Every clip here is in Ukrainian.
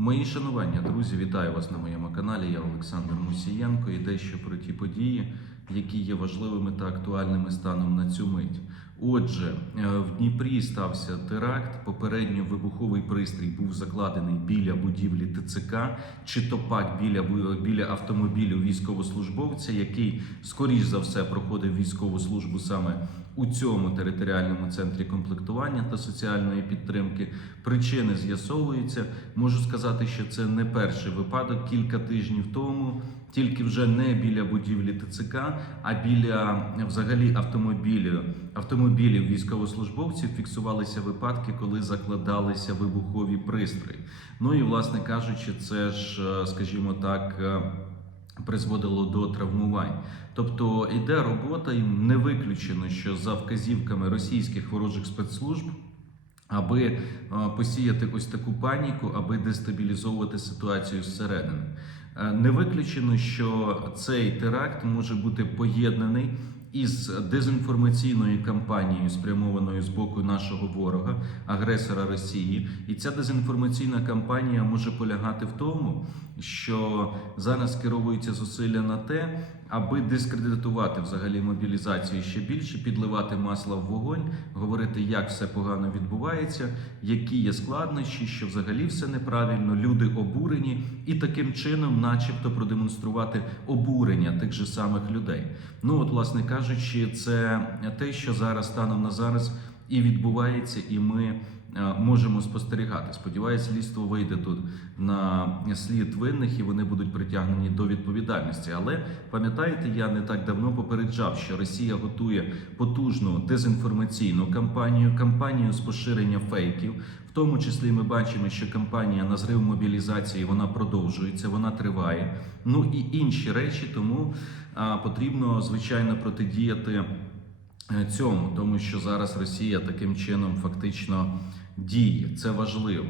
Мої шанування, друзі, вітаю вас на моєму каналі. Я Олександр Мусієнко і дещо про ті події, які є важливими та актуальними станом на цю мить. Отже, е, в Дніпрі стався теракт. Попередньо вибуховий пристрій був закладений біля будівлі ТЦК, чи то пак біля біля автомобілю військовослужбовця, який скоріш за все проходив військову службу саме у цьому територіальному центрі комплектування та соціальної підтримки. Причини з'ясовуються. Можу сказати, що це не перший випадок. Кілька тижнів тому, тільки вже не біля будівлі ТЦК, а біля взагалі автомобілів автомобілів військовослужбовців фіксувалися випадки, коли закладалися вибухові пристрої. Ну і власне кажучи, це ж, е, скажімо так. е, Призводило до травмувань, тобто йде робота, і не виключено, що за вказівками російських ворожих спецслужб аби е, посіяти ось таку паніку, аби дестабілізовувати ситуацію зсередини. Е, Не виключено, що цей теракт може бути поєднаний із дезінформаційною кампанією, спрямованою з боку нашого ворога, агресора Росії, і ця дезінформаційна кампанія може полягати в тому, що зараз керуються зусилля на те, аби дискредитувати взагалі мобілізацію ще більше, підливати масла в вогонь, говорити, як все погано відбувається, які є складнощі, що взагалі все неправильно, люди обурені, і таким чином, начебто, продемонструвати обурення тих же самих людей. Ну от, власне кажучи, це те, що зараз станом на зараз і відбувається, і ми можемо спостерігати. Сподіваюсь, слідство вийде тут на слід винних і вони будуть притягнені до відповідальності. Але пам'ятаєте, я не так давно попереджав, що Росія готує потужну дезінформаційну кампанію, кампанію з поширення фейків. В тому числі ми бачимо, що кампанія на зрив мобілізації вона продовжується, вона триває. Ну і інші речі, тому а, потрібно звичайно протидіяти е, цьому, тому що зараз Росія таким чином фактично діє. Це важливо.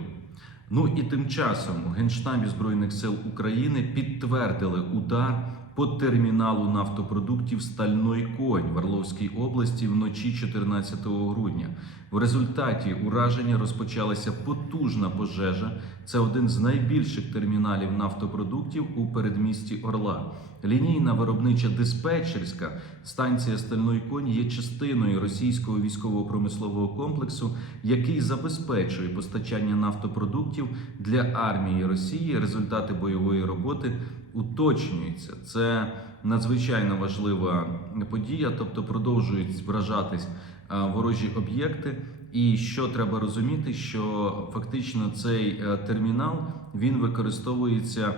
Ну і тим часом у Генштабі Збройних сил України підтвердили удар по терміналу нафтопродуктів Стальной конь в Орловській області вночі 14 грудня. В результаті ураження розпочалася потужна пожежа. Це один з найбільших терміналів нафтопродуктів у передмісті Орла. Лінійна виробнича диспетчерська станція Стальной конь є частиною російського військово-промислового комплексу, який забезпечує постачання нафтопродуктів для армії Росії. Результати бойової роботи уточнюються. Це надзвичайно важлива подія, тобто продовжують вражатись ворожі об'єкти. І що треба розуміти, що фактично цей е, термінал він використовується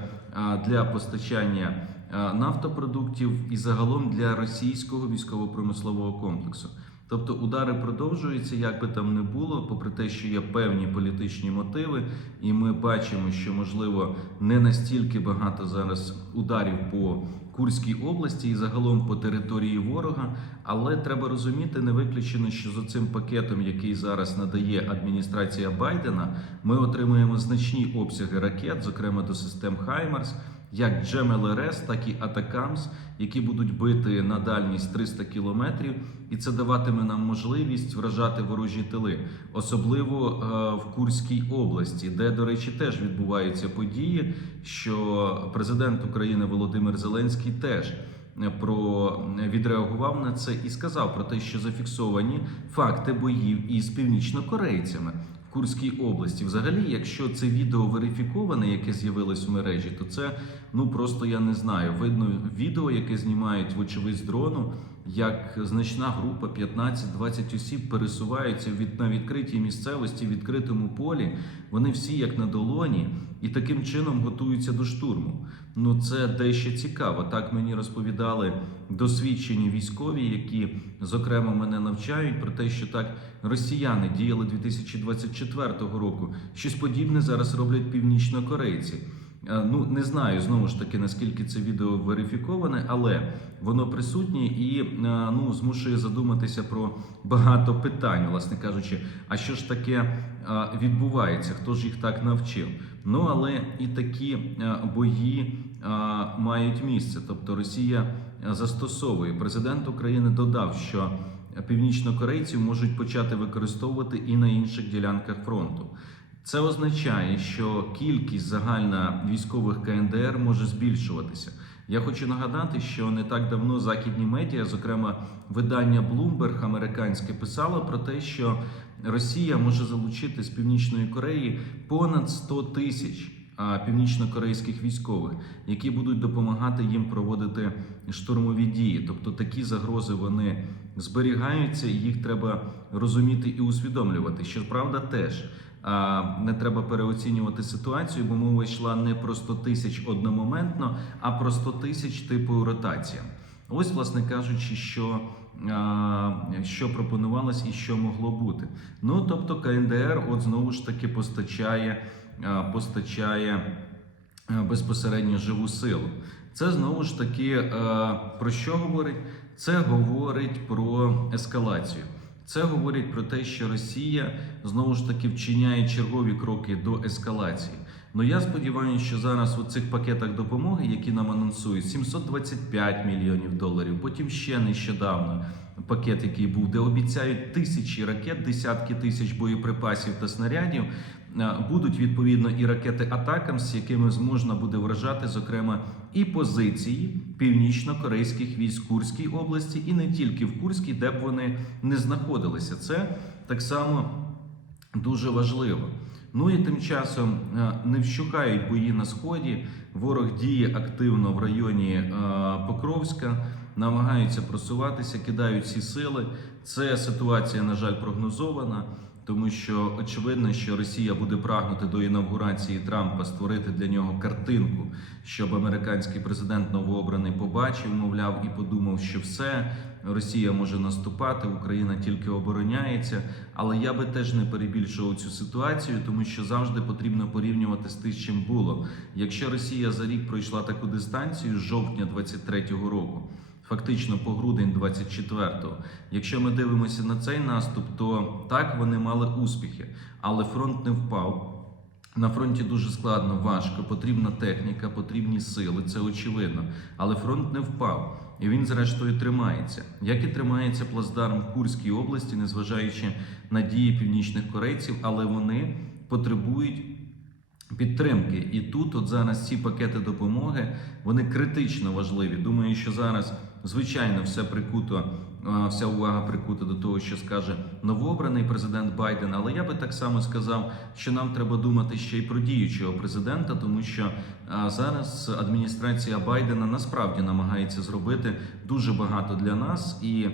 для постачання нафтопродуктів і загалом для російського військово-промислового комплексу. Тобто удари продовжуються, як би там не було, попри те, що є певні політичні мотиви, і ми бачимо, що можливо не настільки багато зараз ударів по Курській області і загалом по території ворога. Але треба розуміти, не виключено, що за цим пакетом, який зараз надає адміністрація Байдена, ми отримуємо значні обсяги ракет, зокрема до систем Хаймарс. Як Джемел РС, так і Атакамс, які будуть бити на дальність 300 кілометрів, і це даватиме нам можливість вражати ворожі тили, особливо е, в Курській області, де, до речі, теж відбуваються події, що президент України Володимир Зеленський теж е, про відреагував на це і сказав про те, що зафіксовані факти боїв із північнокорейцями. Курській області, взагалі, якщо це відео верифіковане, яке з'явилось в мережі, то це ну просто я не знаю. Видно відео, яке знімають вочевидь з дрону, як значна група 15-20 осіб пересуваються від на відкритій місцевості, відкритому полі. Вони всі як на долоні, і таким чином готуються до штурму. Ну це дещо цікаво. Так мені розповідали досвідчені військові, які зокрема мене навчають про те, що так росіяни діяли 2024 року. Щось подібне зараз роблять північнокорейці. Е, Ну не знаю знову ж таки наскільки це відео верифіковане, але воно присутнє і е, ну змушує задуматися про багато питань, власне кажучи, а що ж таке е, відбувається? Хто ж їх так навчив? Ну але і такі бої мають місце. Тобто Росія застосовує. Президент України додав, що північнокорейців можуть почати використовувати і на інших ділянках фронту. Це означає, що кількість загальна військових КНДР може збільшуватися. Я хочу нагадати, що не так давно західні медіа, зокрема видання Bloomberg американське, писало про те, що Росія може залучити з Північної Кореї понад 100 тисяч північнокорейських військових, які будуть допомагати їм проводити штурмові дії. Тобто такі загрози вони зберігаються, і їх треба розуміти і усвідомлювати. Щоправда, теж. Не треба переоцінювати ситуацію, бо мова йшла не про 100 тисяч одномоментно, а про 100 тисяч типу ротація. Ось, власне кажучи, що, що пропонувалось і що могло бути. Ну тобто КНДР, от знову ж таки, постачає, постачає безпосередньо живу силу. Це знову ж таки про що говорить? Це говорить про ескалацію. Це говорить про те, що Росія знову ж таки вчиняє чергові кроки до ескалації. Ну я сподіваюся, що зараз у цих пакетах допомоги, які нам анонсують, 725 мільйонів доларів. Потім ще нещодавно пакет, який був, де обіцяють тисячі ракет, десятки тисяч боєприпасів та снарядів. Е, Будуть відповідно і ракети атакам, з якими можна буде вражати, зокрема, і позиції північно-корейських військ Курській області, і не тільки в Курській, де б вони не знаходилися. Це так само дуже важливо. Ну і тим часом е, не вщухають бої на сході. Ворог діє активно в районі е, Покровська, намагаються просуватися, кидають всі сили. Це ситуація, на жаль, прогнозована. Тому що очевидно, що Росія буде прагнути до інавгурації Трампа створити для нього картинку, щоб американський президент новообраний побачив, мовляв, і подумав, що все Росія може наступати, Україна тільки обороняється. Але я би теж не перебільшував цю ситуацію, тому що завжди потрібно порівнювати з тим, чим було. Якщо Росія за рік пройшла таку дистанцію з жовтня 23-го року. Фактично по грудень 24-го. Якщо ми дивимося на цей наступ, то так вони мали успіхи, але фронт не впав. На фронті дуже складно, важко, потрібна техніка, потрібні сили, це очевидно. Але фронт не впав, і він, зрештою, тримається. Як і тримається плацдарм в Курській області, незважаючи на дії північних корейців, але вони потребують підтримки. І тут, от зараз, ці пакети допомоги вони критично важливі. Думаю, що зараз, звичайно, все прикуто, вся увага прикута до того, що скаже новообраний президент Байден. Але я би так само сказав, що нам треба думати ще й про діючого президента, тому що зараз адміністрація Байдена насправді намагається зробити дуже багато для нас і.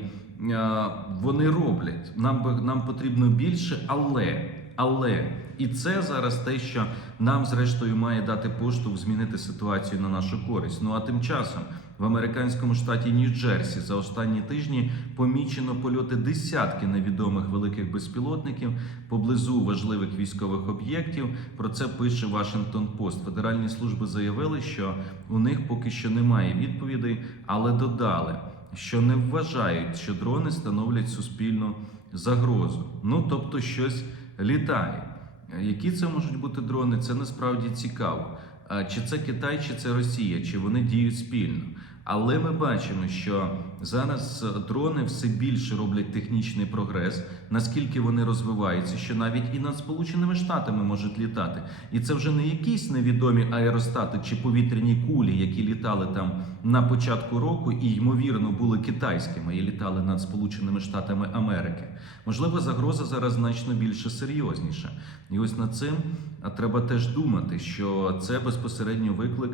Вони роблять нам би нам потрібно більше, але але і це зараз те, що нам, зрештою, має дати поштовх змінити ситуацію на нашу користь. Ну а тим часом в американському штаті Нью-Джерсі за останні тижні помічено польоти десятки невідомих великих безпілотників поблизу важливих військових об'єктів. Про це пише Вашингтон Пост. Федеральні служби заявили, що у них поки що немає відповідей, але додали, що не вважають, що дрони становлять суспільну загрозу. Ну тобто щось літає. Які це можуть бути дрони? Це насправді цікаво. Чи це Китай, чи це Росія, чи вони діють спільно? Але ми бачимо, що зараз дрони все більше роблять технічний прогрес, наскільки вони розвиваються, що навіть і над Сполученими Штатами можуть літати. І це вже не якісь невідомі аеростати чи повітряні кулі, які літали там на початку року, і ймовірно були китайськими і літали над Сполученими Штатами Америки. Можливо, загроза зараз значно більше серйозніша. І ось над цим а, треба теж думати, що це безпосередньо виклик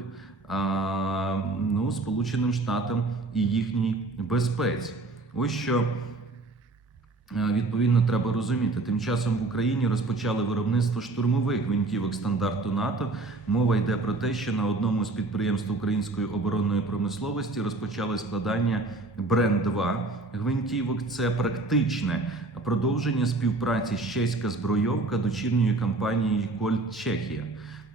а, ну, Сполученим Штатам і їхній безпеці. Ось що. Е, Відповідно, треба розуміти. Тим часом в Україні розпочали виробництво штурмових гвинтівок стандарту НАТО. Мова йде про те, що на одному з підприємств української оборонної промисловості розпочали складання бренд 2 гвинтівок. Це практичне продовження співпраці з чеська збройовка дочірньої компанії Кольт Чехія.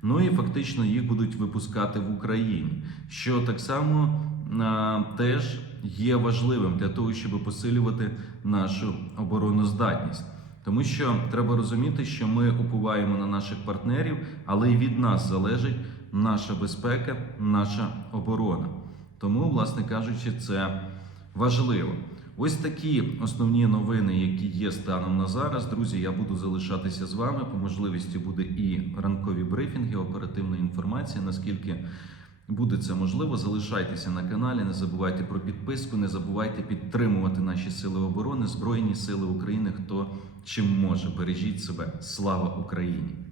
Ну і фактично їх будуть випускати в Україні, що так само а, теж є важливим для того, щоб посилювати нашу обороноздатність. Тому що треба розуміти, що ми уповаємо на наших партнерів, але й від нас залежить наша безпека, наша оборона. Тому, власне кажучи, це важливо. Ось такі основні новини, які є станом на зараз. Друзі, я буду залишатися з вами. По можливості буде і ранкові брифінги, оперативна інформація. Наскільки буде це можливо, залишайтеся на каналі. Не забувайте про підписку, не забувайте підтримувати наші сили оборони, Збройні Сили України. Хто чим може, бережіть себе. Слава Україні!